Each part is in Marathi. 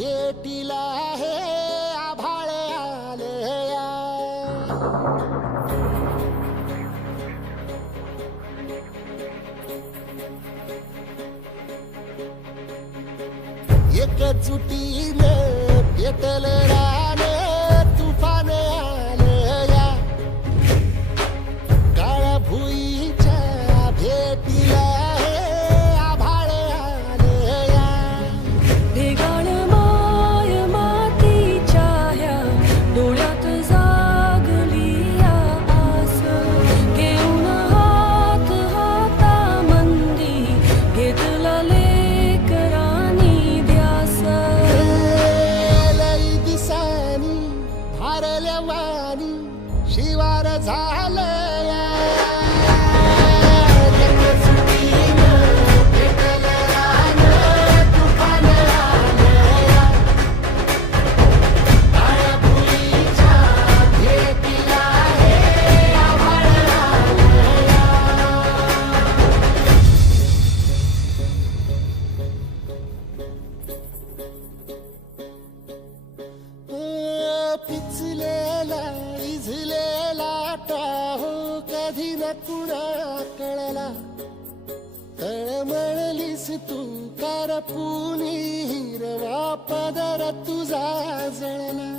भेटीला हे आभाळ आलया. एकजुटीने पेटल रान तुफान आलया. काळ्या भुईच्या भेटीला हे आभाळ आलया. भेगाण माय मातीच्या ह्या डोळ्यात जागली या आस. घेऊन हात हातामंदी घेतला लेकरांनी ध्यास. लई दिसानी भारल्या वाणी शिवार झालया. एकजुटीनं पेटल रान तुफान आलया. काळ्या भुईच्या भेटीला हे आभाळ आलया. पिचलेला इझलेला टाहो कधी न कुणा कळला. तळमळलीस तू करपुनी हिरवा पदर तुझा जळला.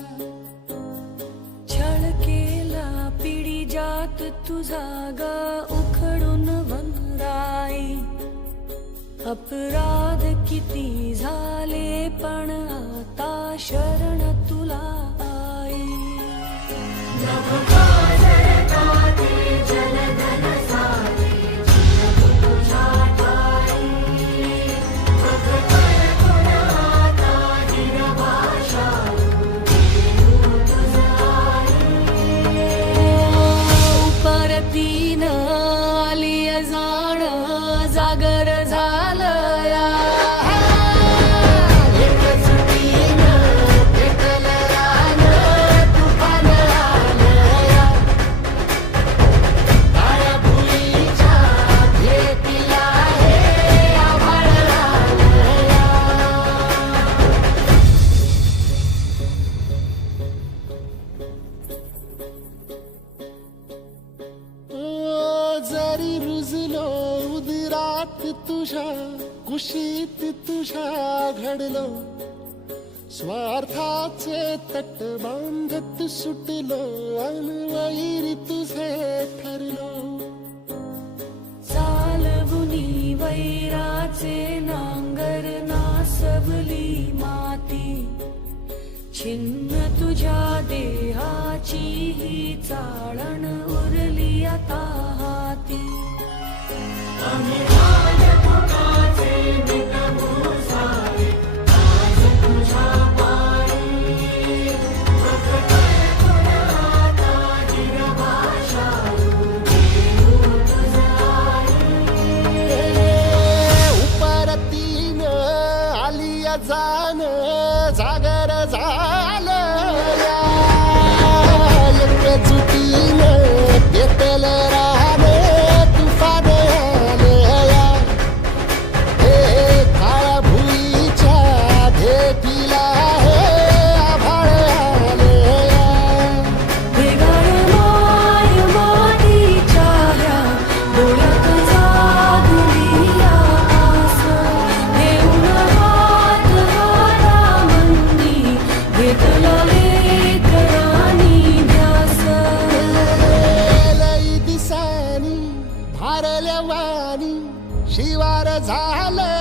छळ केला पिढी जात तुझा ग उखडून वनराई. अपराध किती झाले पण आता शरण तुला आई. परतीन आली जाण जागर झालया. एकजुटीनं पेटल रान तुफान आलया. काळ्या भुईच्या भेटीला हे आभाळ आलया. जरी रुजलो उदरात तुझ्या कुशीत तुझ्या घडलो. स्वार्थाचे तट बांधत सुटलो अनवैरी तुझे ठरलो. चालवुनी वैराचे नांगर नासवली माती. छिन्न तुझ्या देहाची ही चाळण उरली आता हाती. उपरतीनं आली जाण जागर झालया. एकजुटीनं पेटल रान तुफान आलया. हे काळ्या भुईच्या भेटीला हे आभाळ आलया. भेगाण माय मातीच्या ह्या डोळ्यात जागली या आस. घेऊन हात हातामंदी घेतला लेकरांनी ध्यास. लई दिसानी भारल्या वाणी शिवार झालया.